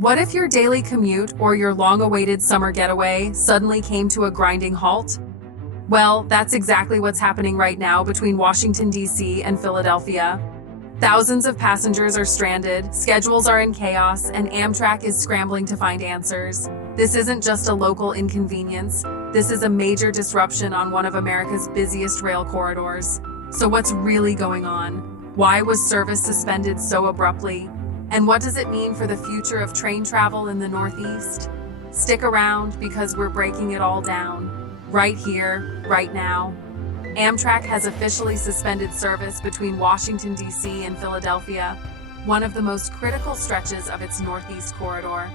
What if your daily commute or your long-awaited summer getaway suddenly came to a grinding halt? Well, that's exactly what's happening right now between Washington, D.C. and Philadelphia. Thousands of passengers are stranded, schedules are in chaos, and Amtrak is scrambling to find answers. This isn't just a local inconvenience. This is a major disruption on one of America's busiest rail corridors. So what's really going on? Why was service suspended so abruptly? And what does it mean for the future of train travel in the Northeast? Stick around because we're breaking it all down. Right here, right now. Amtrak has officially suspended service between Washington, D.C. and Philadelphia, one of the most critical stretches of its Northeast corridor.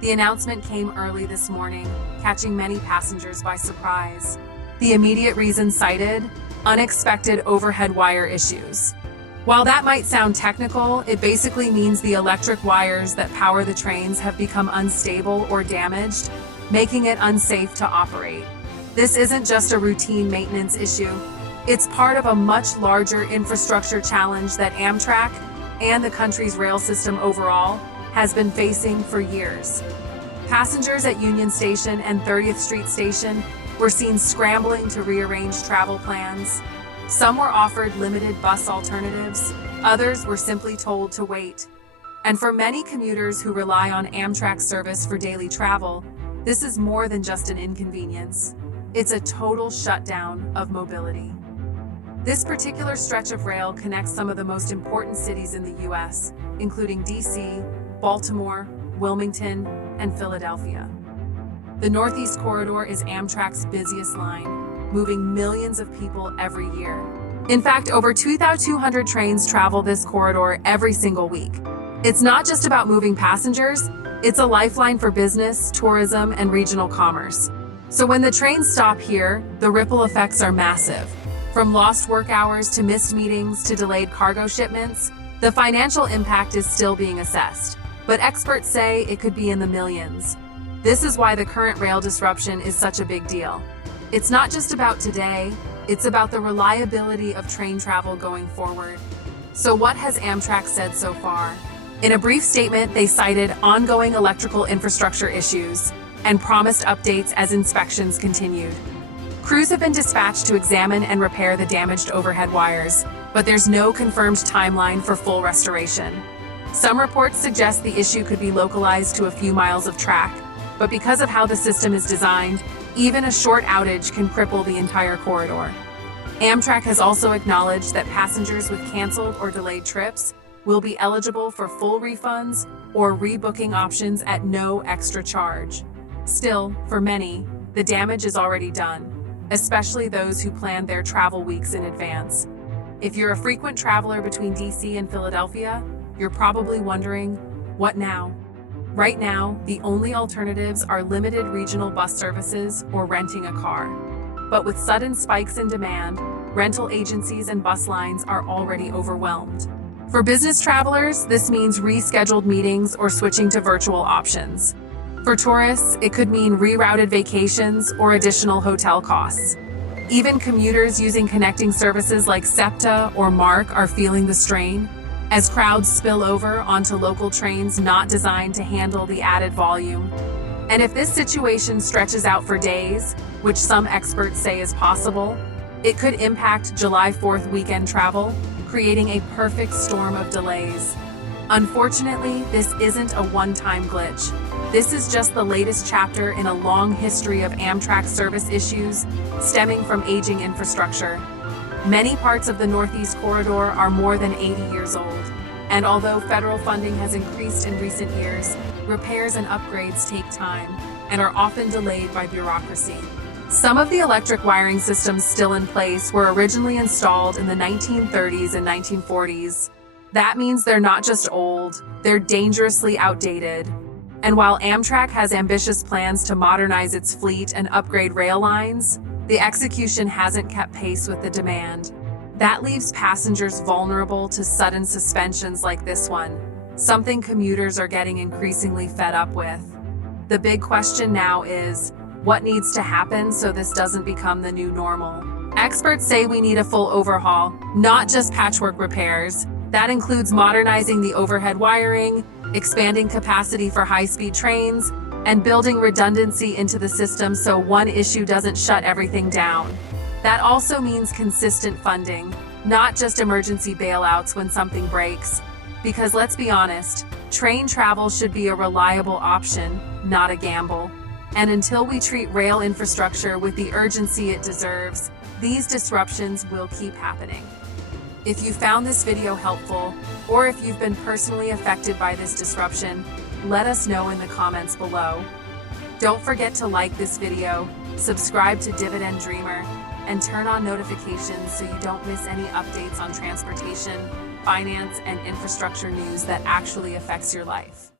The announcement came early this morning, catching many passengers by surprise. The immediate reason cited? Unexpected overhead wire issues. While that might sound technical, it basically means the electric wires that power the trains have become unstable or damaged, making it unsafe to operate. This isn't just a routine maintenance issue. It's part of a much larger infrastructure challenge that Amtrak and the country's rail system overall has been facing for years. Passengers at Union Station and 30th Street Station were seen scrambling to rearrange travel plans. Some were offered limited bus alternatives, others were simply told to wait. And for many commuters who rely on Amtrak service for daily travel, this is more than just an inconvenience. It's a total shutdown of mobility. This particular stretch of rail connects some of the most important cities in the U.S., including D.C., Baltimore, Wilmington, and Philadelphia. The Northeast Corridor is Amtrak's busiest line, moving millions of people every year. In fact, over 2,200 trains travel this corridor every single week. It's not just about moving passengers, it's a lifeline for business, tourism, and regional commerce. So when the trains stop here, the ripple effects are massive. From lost work hours to missed meetings to delayed cargo shipments, the financial impact is still being assessed. But experts say it could be in the millions. This is why the current rail disruption is such a big deal. It's not just about today, it's about the reliability of train travel going forward. So what has Amtrak said so far? In a brief statement, they cited ongoing electrical infrastructure issues and promised updates as inspections continued. Crews have been dispatched to examine and repair the damaged overhead wires, but there's no confirmed timeline for full restoration. Some reports suggest the issue could be localized to a few miles of track, but because of how the system is designed, even a short outage can cripple the entire corridor. Amtrak has also acknowledged that passengers with canceled or delayed trips will be eligible for full refunds or rebooking options at no extra charge. Still, for many, the damage is already done, especially those who planned their travel weeks in advance. If you're a frequent traveler between DC and Philadelphia, you're probably wondering, what now? Right now, the only alternatives are limited regional bus services or renting a car. But with sudden spikes in demand, rental agencies and bus lines are already overwhelmed. For business travelers, this means rescheduled meetings or switching to virtual options. For tourists, it could mean rerouted vacations or additional hotel costs. Even commuters using connecting services like SEPTA or MARC are feeling the strain, as crowds spill over onto local trains not designed to handle the added volume. And if this situation stretches out for days, which some experts say is possible, it could impact July 4th weekend travel, creating a perfect storm of delays. Unfortunately, this isn't a one-time glitch. This is just the latest chapter in a long history of Amtrak service issues stemming from aging infrastructure. Many parts of the Northeast Corridor are more than 80 years old, and although federal funding has increased in recent years, repairs and upgrades take time and are often delayed by bureaucracy. Some of the electric wiring systems still in place were originally installed in the 1930s and 1940s. That means they're not just old, they're dangerously outdated. And while Amtrak has ambitious plans to modernize its fleet and upgrade rail lines, the execution hasn't kept pace with the demand. That leaves passengers vulnerable to sudden suspensions like this one, something commuters are getting increasingly fed up with. The big question now is, what needs to happen so this doesn't become the new normal? Experts say we need a full overhaul, not just patchwork repairs. That includes modernizing the overhead wiring, expanding capacity for high-speed trains, and building redundancy into the system so one issue doesn't shut everything down. That also means consistent funding, not just emergency bailouts when something breaks. Because let's be honest, train travel should be a reliable option, not a gamble. And until we treat rail infrastructure with the urgency it deserves, these disruptions will keep happening. If you found this video helpful, or if you've been personally affected by this disruption, let us know in the comments below. Don't forget to like this video, subscribe to Dividend Dreamer, and turn on notifications so you don't miss any updates on transportation, finance, and infrastructure news that actually affects your life.